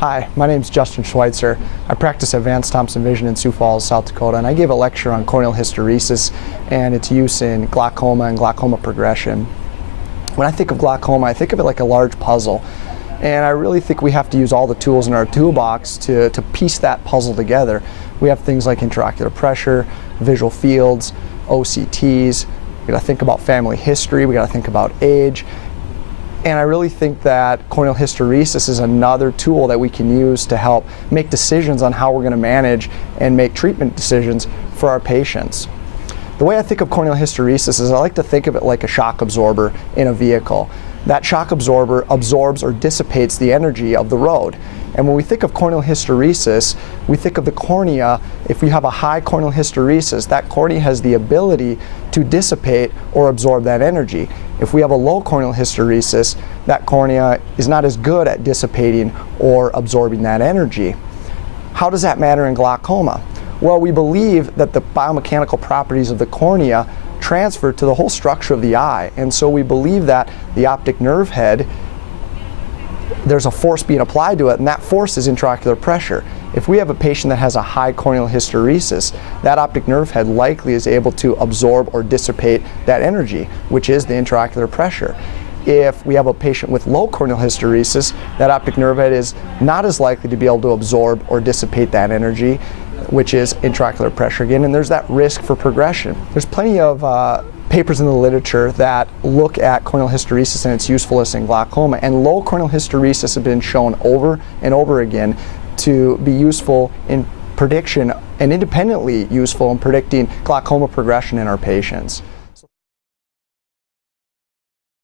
Hi, my name is Justin Schweitzer. I practice at Vance Thompson Vision in Sioux Falls, South Dakota, and I gave a lecture on corneal hysteresis and its use in glaucoma and glaucoma progression. When I think of glaucoma, I think of it like a large puzzle, and I really think we have to use all the tools in our toolbox to piece that puzzle together. We have things like intraocular pressure, visual fields, OCTs. We got to think about family history, we got to think about age. And I really think that corneal hysteresis is another tool that we can use to help make decisions on how we're going to manage and make treatment decisions for our patients. The way I think of corneal hysteresis is I like to think of it like a shock absorber in a vehicle. That shock absorber absorbs or dissipates the energy of the road. And when we think of corneal hysteresis, we think of the cornea. If we have a high corneal hysteresis, that cornea has the ability to dissipate or absorb that energy. If we have a low corneal hysteresis, that cornea is not as good at dissipating or absorbing that energy. How does that matter in glaucoma? Well, we believe that the biomechanical properties of the cornea transfer to the whole structure of the eye, and so we believe that the optic nerve head, there's a force being applied to it, and that force is intraocular pressure. If we have a patient that has a high corneal hysteresis, that optic nerve head likely is able to absorb or dissipate that energy, which is the intraocular pressure. If we have a patient with low corneal hysteresis, that optic nerve head is not as likely to be able to absorb or dissipate that energy, which is intraocular pressure again, and there's that risk for progression. There's plenty of papers in the literature that look at corneal hysteresis and its usefulness in glaucoma, and low corneal hysteresis has been shown over and over again to be useful in prediction and independently useful in predicting glaucoma progression in our patients.